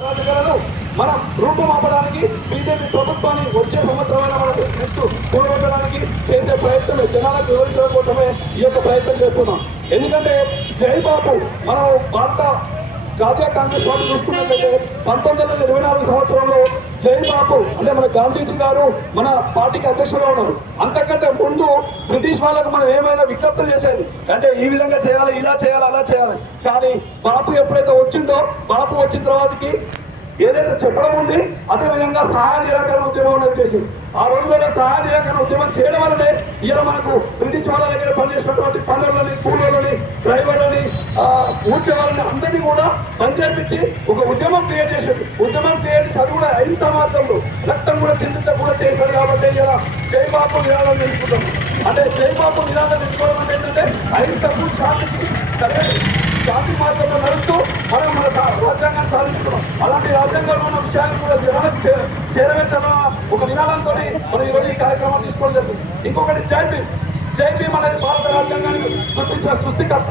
మనం రూపుమాపడానికి బీజేపీ ప్రభుత్వాన్ని వచ్చే సంవత్సరమైన మనకు నెక్స్ట్ కూడగొట్టడానికి చేసే ప్రయత్నమే జనాలకు వివరించడం కోసమే ఈ యొక్క ప్రయత్నం చేస్తున్నాం. ఎందుకంటే జై బాబు మనం భారత జాతీయ కాంగ్రెస్ పార్టీ చూసుకున్నట్లయితే 1924 సంవత్సరంలో జై బాబు అంటే మన గాంధీజీ గారు మన పార్టీకి అధ్యక్షులుగా ఉన్నారు. అంతకంటే ముందు బ్రిటిష్ వాళ్ళకు మనం ఏమైనా విజ్ఞప్తులు చేసేది అంటే ఈ విధంగా చేయాలి, ఇలా చేయాలి, అలా చేయాలి. కానీ బాబు ఎప్పుడైతే వచ్చిందో బాబు వచ్చిన తర్వాతకి ఏదైతే చెప్పడం ఉంది అదేవిధంగా సహాయ నిరాకరణ ఉద్యమం అనేది చేసింది. ఆ రోజుల్లో సహాయ నిరాకరణ ఉద్యమం చేయడం వల్లనే ఇలా మనకు బ్రిటిష్ వాళ్ళ దగ్గర పనిచేసినటువంటి పనులని, కూలీలని, డ్రైవర్లని, ఊడ్చే వాళ్ళని అందరినీ కూడా పనిచేపించి ఒక ఉద్యమం క్రియేట్ చేశాడు. ఉద్యమం క్రియేట్ చేసి అది కూడా అహింసా మార్గంలో రక్తం కూడా చిందించకుండా చేశాడు. కాబట్టి ఇలా జై బాబు నినాదం నిలుపుకుంటాం. అంటే జై బాబు నినాదం నిలుపుకోవడం అంటే ఏంటంటే అహింసకు శాంతికి శాంతి మార్గంలో నడుస్తూ మనం మన రాజ్యాంగాన్ని సాధించుకున్నాం. అలాంటి రాజ్యాంగంలో ఉన్న విషయాన్ని కూడా జనాలకు చేరవేర్చాలన్న ఒక నినాదంతో మనం ఈరోజు ఈ కార్యక్రమాన్ని తీసుకోవడం జరిగింది. ఇంకొకటి జై భీమ్. జై భీమ్ అనేది భారత రాజ్యాంగాన్ని సృష్టించిన సృష్టికర్త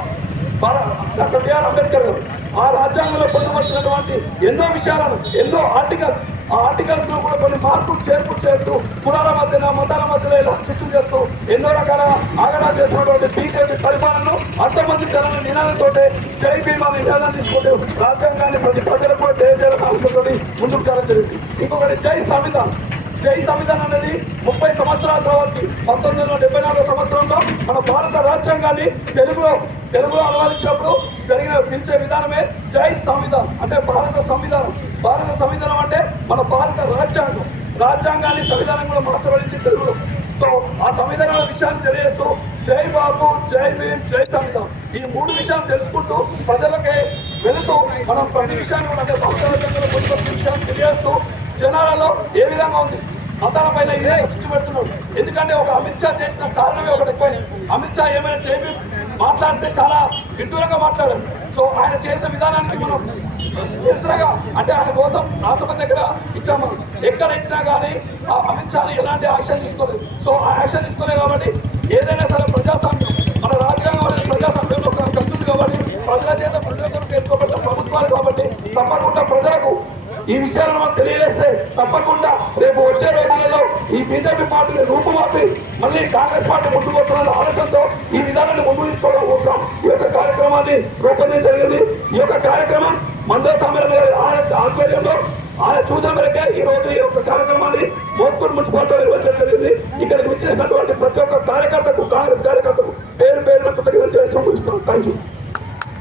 డాక్టర్ బిఆర్ అంబేద్కర్ గారు. ఆ రాజ్యాంగంలో పొందుపరిచినటువంటి ఎన్నో విషయాలను, ఎన్నో ఆర్టికల్స్, ఆ ఆర్టికల్స్ లో కూడా కొన్ని మార్పులు చేర్పులు చేస్తూ కులాల మధ్యన, మతాల మధ్యలో ఇలా చిచ్చు చేస్తూ ఎన్నో రకాల ఆగడా చేస్తున్నటువంటి బీజేపీ పరిపాలనను అంతమందించాలనే నినాదంతో జై భీమ్ అనే నినాదాన్ని తీసుకుంటూ రాజ్యాంగాన్ని ప్రతి ప్రజలకు కూడా తెలియజేయాలనే ఆలోచనతో ముందుకు చాలా జరిగింది. ఇంకొకటి జై సంవిధానం. జై సంవిధానం అనేది 30 సంవత్సరాల తర్వాత 1974 సంవత్సరంలో మన భారత రాజ్యాంగాన్ని తెలుగులో అనువాదించినప్పుడు పిలిచే విధానమే జై సంవిధానం. అంటే భారత సంవిధానం. భారత సంవిధానం అంటే మన భారత రాజ్యాంగం. రాజ్యాంగాన్ని సంవిధానం కూడా మార్చబడింది తెలుగులో. సో ఆ సంవిధానాల విషయాన్ని తెలియజేస్తూ జై బాబు, జై భీమ్, జై సంవిధానం ఈ 3 విషయాలు తెలుసుకుంటూ ప్రజలకే వెళుతూ మనం ప్రతి విషయాన్ని కూడా అంటే భారత రాజ్యాంగంలో కొన్ని విషయాన్ని తెలియజేస్తూ జనాలలో ఏ విధంగా ఉంది మతాల పైన ఇదే చిచ్చు పెడుతున్నాడు. ఎందుకంటే ఒక అమిత్ షా చేసిన కారణమే ఒకటి ఎక్కువైంది. అమిత్ షా ఏమైనా జైబీ మాట్లాడితే చాలా విడ్డూరంగా మాట్లాడారు. సో ఆయన చేసిన విధానానికి మనం నిరసనగా అంటే ఆయన కోసం రాష్ట్రపతి దగ్గర ఇచ్చాము. ఎక్కడ ఇచ్చినా కానీ ఆ అమిత్ షాని ఎలాంటి యాక్షన్ తీసుకోలేదు. సో ఆ యాక్షన్ తీసుకోలేదు కాబట్టి ఏదైనా సరే ప్రజాస్వామ్యం మన రాజ్యాంగం అనేది ప్రజాస్వామ్యంలో ఖర్చుంది కాబట్టి ప్రజల చేత ప్రజల కొరకు ఎన్నుకోబడిన ప్రభుత్వాలు కాబట్టి తప్పకుండా ప్రజలకు ఈ విషయాలను మనం తెలియజేస్తే తప్పకుండా రేపు వచ్చే రోజులలో ఈ బీజేపీ పార్టీని రూపుమాపి మళ్ళీ కాంగ్రెస్ పార్టీ ముందుకు వస్తున్న ఆలోచనతో ఈ విధానాన్ని ముందుకు తీసుకోవడం కోసం ఈ యొక్క కార్యక్రమాన్ని రూపొందించడం జరిగింది. ఈ యొక్క కార్యక్రమం మంత్ర సమ్మేళన గారి ఆధ్వర్యంలో ఆయన సూచన మేరకే ఈ రోజు ఈ యొక్క కార్యక్రమాన్ని మోత్కూరు మున్సిపాలిటీలో నిర్వహించడం జరిగింది. ఇక్కడికి వచ్చేసినటువంటి ప్రతి ఒక్క కార్యకర్తకు, కాంగ్రెస్ కార్యకర్తకు పేరు పేరున కృతజ్ఞతలు చేస్తూ ముగిస్తున్నాం. Thank you.